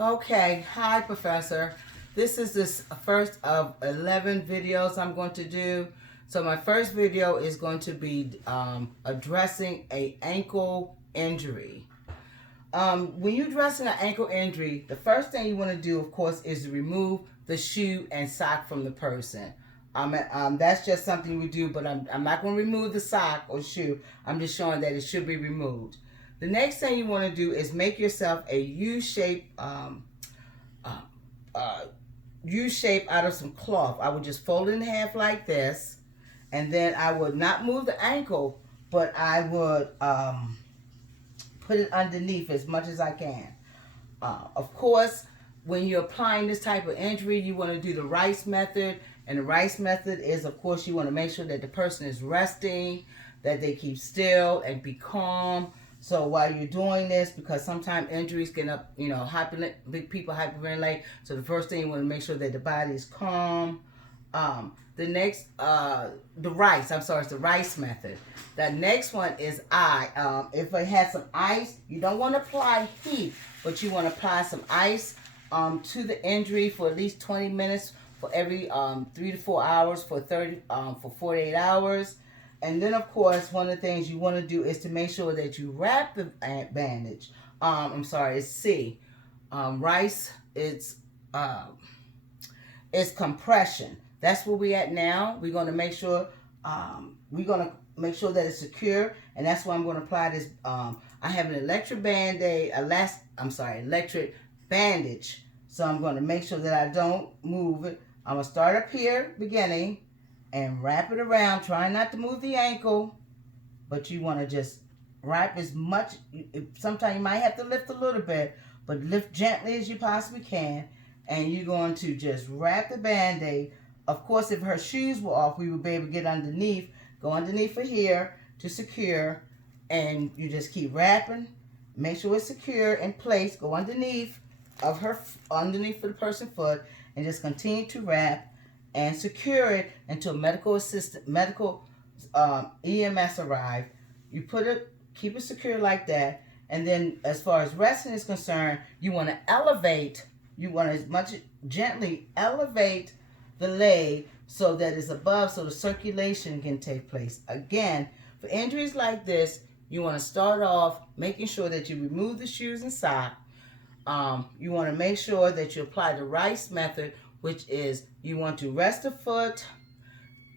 Okay, hi Professor. This is this first of 11 videos I'm going to do. So my first video is going to be addressing a ankle injury. When you're addressing an ankle injury, the first thing you want to do, of course, is to remove the shoe and sock from the person. That's just something we do, but I'm not going to remove the sock or shoe. I'm just showing that it should be removed. The next thing you want to do is make yourself a U-shape U-shape out of some cloth. I would just fold it in half like this, and then I would not move the ankle, but I would put it underneath as much as I can. Of course, when you're applying this type of injury, you want to do the Rice method. And the Rice method is, of course, you want to make sure that the person is resting, that they keep still and be calm. So while you're doing this, because sometimes injuries get up, big people hyperventilate. So the first thing you want to make sure that the body is calm. The next, the Rice, it's the Rice method. The next one is if it has some ice, you don't want to apply heat, but you want to apply some ice to the injury for at least 20 minutes for every 3 to 4 hours for 48 hours. And then, of course, one of the things you want to do is to make sure that you wrap the bandage. It's C. Rice, it's compression. That's where we're at now. We're going to make sure that it's secure, and that's why I'm going to apply this. I have an electric band-aid, electric bandage. So I'm going to make sure that I don't move it. I'm going to start up here, beginning, and wrap it around. Try not to move the ankle, but you want to just wrap as much. Sometimes you might have to lift a little bit, but lift gently as you possibly can. And you're going to just wrap the Band-Aid. Of course, if her shoes were off, we would be able to get underneath. Go underneath for here to secure. And you just keep wrapping. Make sure it's secure in place. Go underneath for the person's foot. And just continue to wrap and secure it until EMS arrive. You keep it secure like that. And then as far as resting is concerned, you want to elevate. You want to gently elevate the leg so that it's above, so the circulation can take place. Again, for injuries like this, you want to start off making sure that you remove the shoes and sock. You want to make sure that you apply the Rice method, which is you want to rest the foot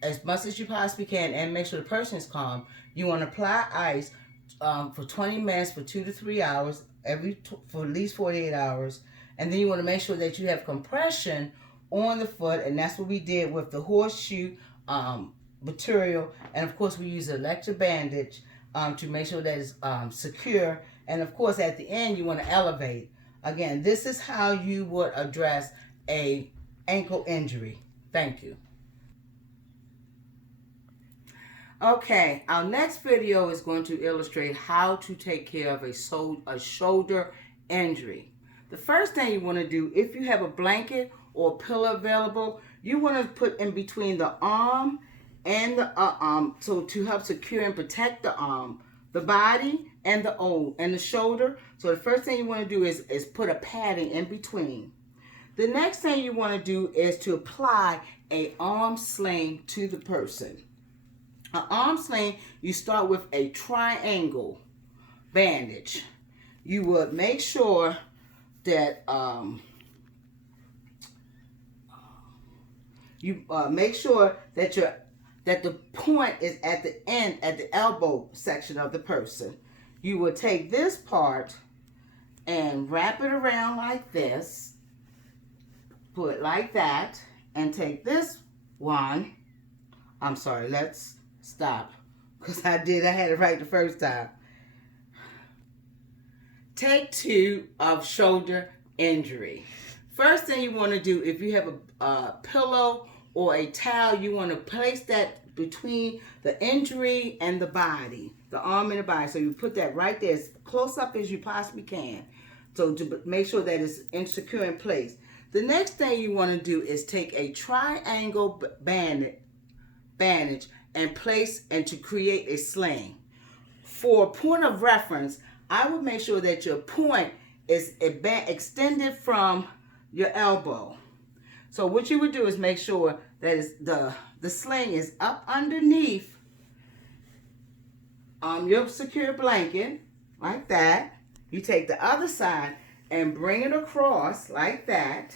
as much as you possibly can and make sure the person is calm. You want to apply ice for 20 minutes for 2 to 3 hours, for at least 48 hours. And then you want to make sure that you have compression on the foot, and that's what we did with the horseshoe material. And of course, we use an electric bandage to make sure that it's secure. And of course, at the end, you want to elevate. Again, this is how you would address a ankle injury. Thank you. Okay, our next video is going to illustrate how to take care of a shoulder injury. The first thing you want to do, if you have a blanket or pillow available, you want to put in between the arm and the so to help secure and protect the arm, the body, and the shoulder. So the first thing you want to do is put a padding in between. The next thing you want to do is to apply an arm sling to the person. An arm sling, you start with a triangle bandage. You would make sure that that the point is at the end, at the elbow section of the person. You will take this part and wrap it around like this, put it like that, and take this one. Let's stop, because I had it right the first time. Take 2 of shoulder injury. First thing you want to do, if you have a pillow or a towel, you want to place that between the injury and the body, the arm and the body. So you put that right there as close up as you possibly can, so to make sure that it's secure in place. The next thing you want to do is take a triangle bandage and place and to create a sling. For a point of reference, I would make sure that your point is extended from your elbow. So what you would do is make sure that the sling is up underneath your secure blanket, like that. You take the other side and bring it across like that.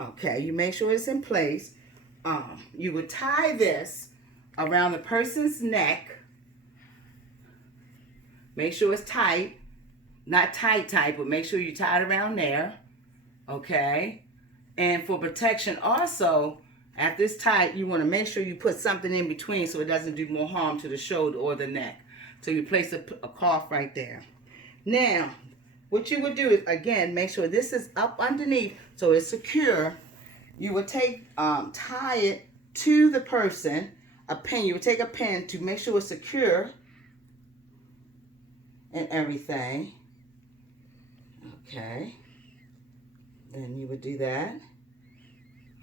Okay, you make sure it's in place. You would tie this around the person's neck. Make sure it's tight. Not tight, but make sure you tie it around there. Okay? And for protection also, after it's tight, you want to make sure you put something in between so it doesn't do more harm to the shoulder or the neck. So you place a cuff right there. Now, what you would do is, again, make sure this is up underneath so it's secure. You would tie it to the person, a pin. You would take a pin to make sure it's secure and everything. Okay. Then you would do that.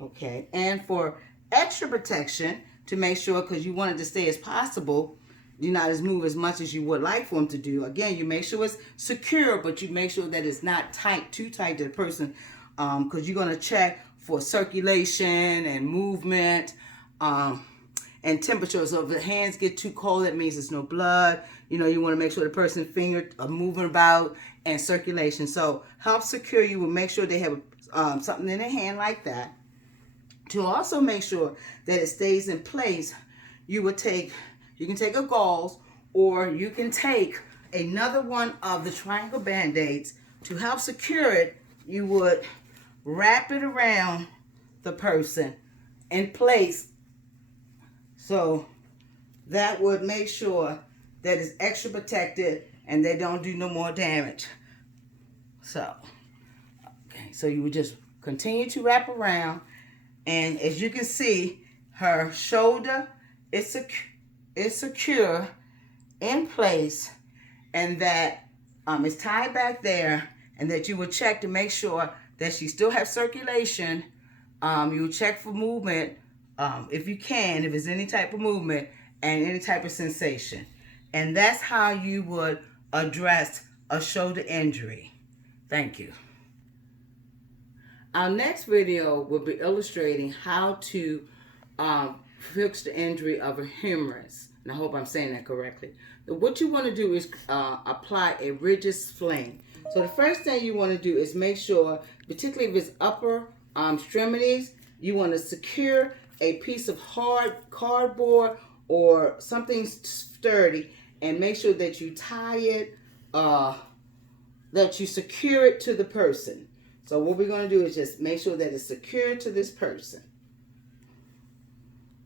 Okay. And for extra protection, to make sure, because you want it to stay as possible, you not as move as much as you would like for them to do. Again, you make sure it's secure, but you make sure that it's not tight, too tight to the person, because you're going to check for circulation and movement and temperature. So if the hands get too cold, that means there's no blood. You know, you want to make sure the person's fingers are moving about and circulation. So help secure, you will make sure they have something in their hand like that. To also make sure that it stays in place, you can take a gauze, or you can take another one of the triangle band-aids. To help secure it, you would wrap it around the person in place. So that would make sure that it's extra protected and they don't do no more damage. So, okay, so you would just continue to wrap around, and as you can see, her shoulder is secure in place, and that it's tied back there, and that you would check to make sure that she still has circulation. You would check for movement, if you can, if there's any type of movement and any type of sensation. And that's how you would address a shoulder injury. Thank you. Our next video will be illustrating how to fix the injury of a humerus. And I hope I'm saying that correctly. What you want to do is apply a rigid sling. So the first thing you want to do is make sure, particularly if it's upper extremities, you want to secure a piece of hard cardboard or something sturdy, and make sure that you tie it, that you secure it to the person. So what we're going to do is just make sure that it's secure to this person.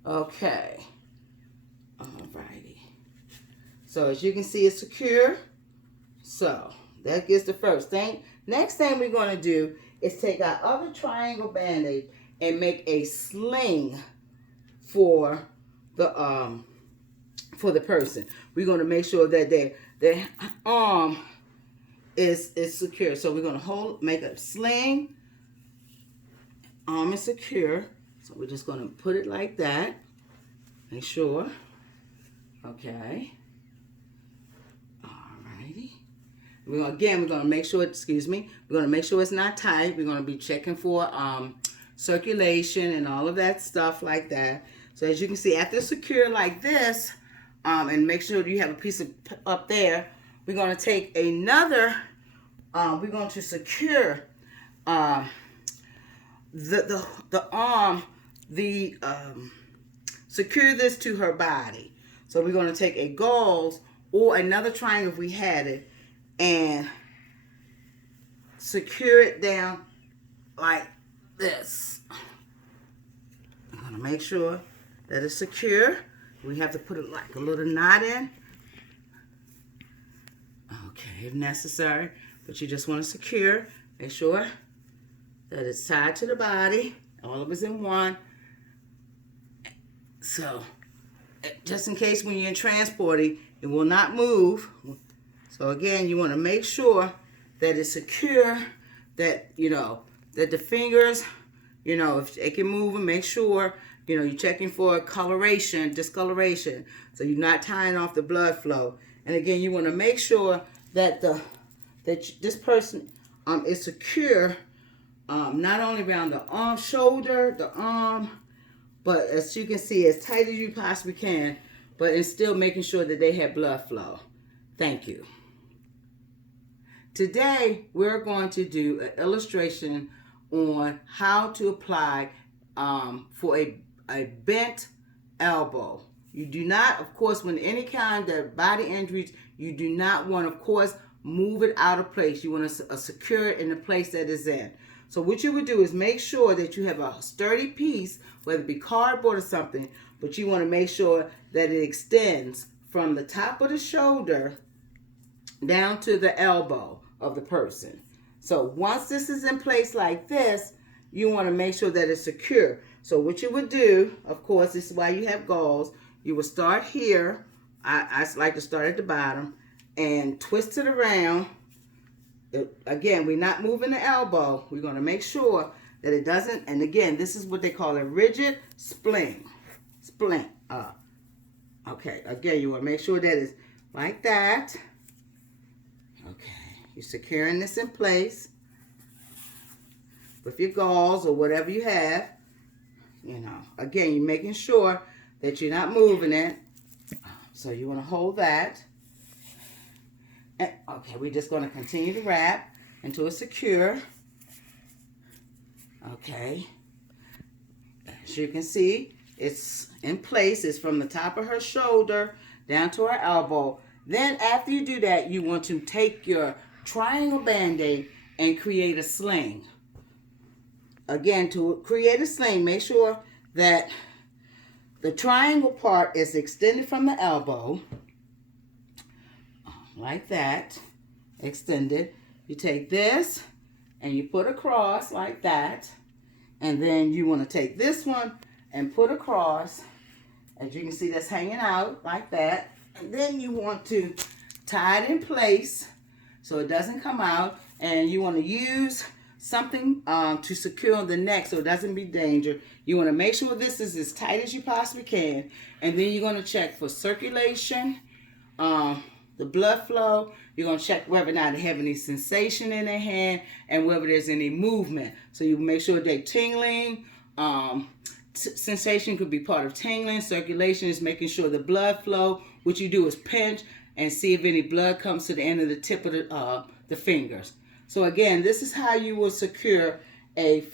Okay. Alrighty. So as you can see, it's secure. So that gets the first thing. Next thing we're going to do is take our other triangle band-aid and make a sling for the person. We're going to make sure that their arm is secure. So we're going to make a sling. Arm is secure. So we're just going to put it like that. Make sure. Okay. Alrighty. We're going to make sure, we're going to make sure it's not tight. We're going to be checking for circulation and all of that stuff like that. So as you can see, after it's secure like this, and make sure you have a piece of up there, we're going to take another, we're going to secure the arm, secure this to her body. So we're going to take a gauze or another triangle if we had it, and secure it down like this. I'm going to make sure that it's secure. We have to put it like a little knot in. Okay, if necessary. But you just want to secure. Make sure that it's tied to the body. All of it's in one. So, just in case when you're transporting, it will not move. So again, you want to make sure that it's secure, that, that the fingers, if it can move, and make sure, you're checking for discoloration, so you're not tying off the blood flow. And again, you want to make sure that this person is secure not only around the arm, shoulder, the arm, but as you can see, as tight as you possibly can, but it's still making sure that they have blood flow. Thank you. Today, we're going to do an illustration on how to apply for a bent elbow. You do not, of course, when any kind of body injuries, you do not want, of course, move it out of place. You want to secure it in the place that it's in. So what you would do is make sure that you have a sturdy piece, whether it be cardboard or something, but you want to make sure that it extends from the top of the shoulder down to the elbow of the person. So once this is in place like this, you want to make sure that it's secure. So what you would do, of course, this is why you have gauze. You would start here. I like to start at the bottom and twist it around. Again, we're not moving the elbow. We're going to make sure that it doesn't. And again, this is what they call a rigid splint. Okay, again, you want to make sure that it's like that. Okay, you're securing this in place with your gauze or whatever you have. You know, again, you're making sure that you're not moving it. So you want to hold that. And, okay, we're just going to continue to wrap until it's secure. Okay. As you can see, it's in place. It's from the top of her shoulder down to her elbow. Then after you do that, you want to take your triangle Band-Aid and create a sling. Again, to create a sling, make sure that the triangle part is extended from the elbow. Like that, extended. You take this and you put across like that. And then you want to take this one and put across. As you can see, that's hanging out like that. And then you want to tie it in place so it doesn't come out. And you want to use something to secure the neck so it doesn't be danger. You want to make sure this is as tight as you possibly can. And then you're going to check for circulation, the blood flow. You're going to check whether or not they have any sensation in their hand and whether there's any movement. So you make sure they're tingling. Sensation could be part of tingling. Circulation is making sure the blood flow. What you do is pinch and see if any blood comes to the end of the tip of the fingers. So again, this is how you will secure a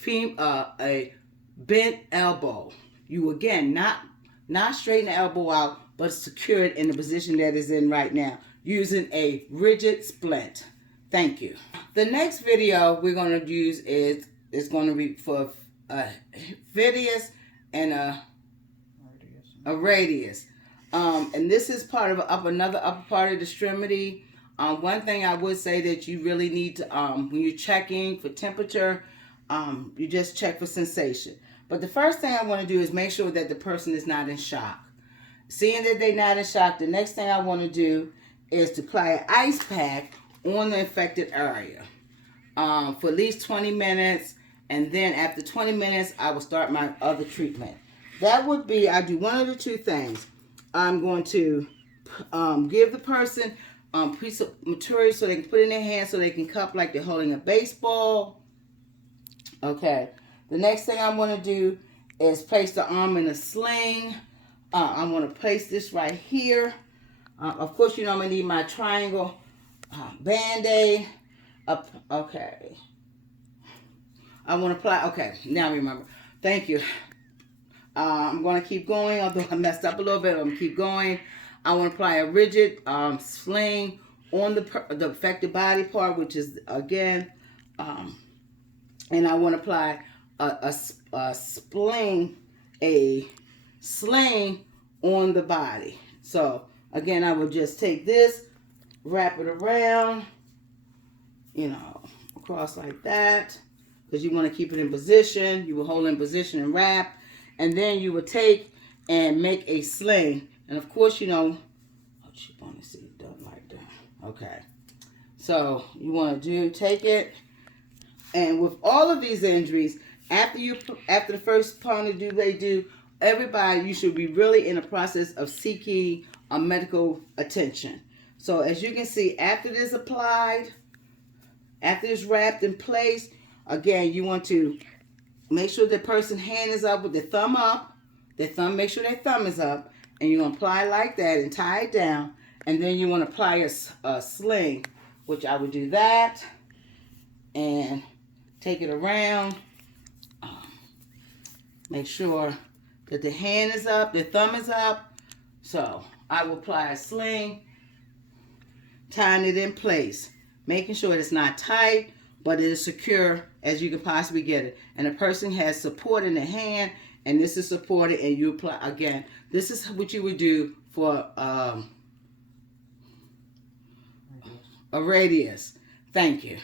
bent elbow. You again not straighten the elbow out, but secure it in the position that it's in right now using a rigid splint. Thank you. The next video we're going to use is going to be for a radius and a radius. And this is part of another upper part of the extremity. One thing I would say that you really need to, when you're checking for temperature, you just check for sensation. But the first thing I want to do is make sure that the person is not in shock. Seeing that they're not in shock, the next thing I want to do is to apply an ice pack on the infected area for at least 20 minutes. And then after 20 minutes, I will start my other treatment. That would be, I do one of the two things. I'm going to give the person a piece of material so they can put it in their hand so they can cup like they're holding a baseball. Okay. The next thing I want to do is place the arm in a sling. I'm going to place this right here. Of course, you know I'm going to need my triangle Band-Aid. Okay. I want to apply. Okay, now I remember. Thank you. I'm going to keep going, although I messed up a little bit. I'm going to keep going. I want to apply a rigid sling on the affected body part, which is, again, and I want to apply a sling on the body. So, again, I will just take this, wrap it around, you know, across like that, because you want to keep it in position. You will hold it in position and wrap, and then you will take and make a sling. And of course, you know, you want to see it done like that. Okay. So you want to take it, and with all of these injuries, after the first part they do, everybody, you should be really in the process of seeking a medical attention. So as you can see, after this applied, After it's wrapped in place, again, you want to make sure the person's hand is up with their thumb up. Make sure their thumb is up. And you're going to apply like that and tie it down. And then you want to apply a sling, which I would do that. And take it around. Make sure that the hand is up, the thumb is up. So I will apply a sling, tying it in place, making sure it's not tight, but it is secure as you can possibly get it. And the person has support in the hand, and this is supported, and you apply, again, this is what you would do for a radius. Thank you.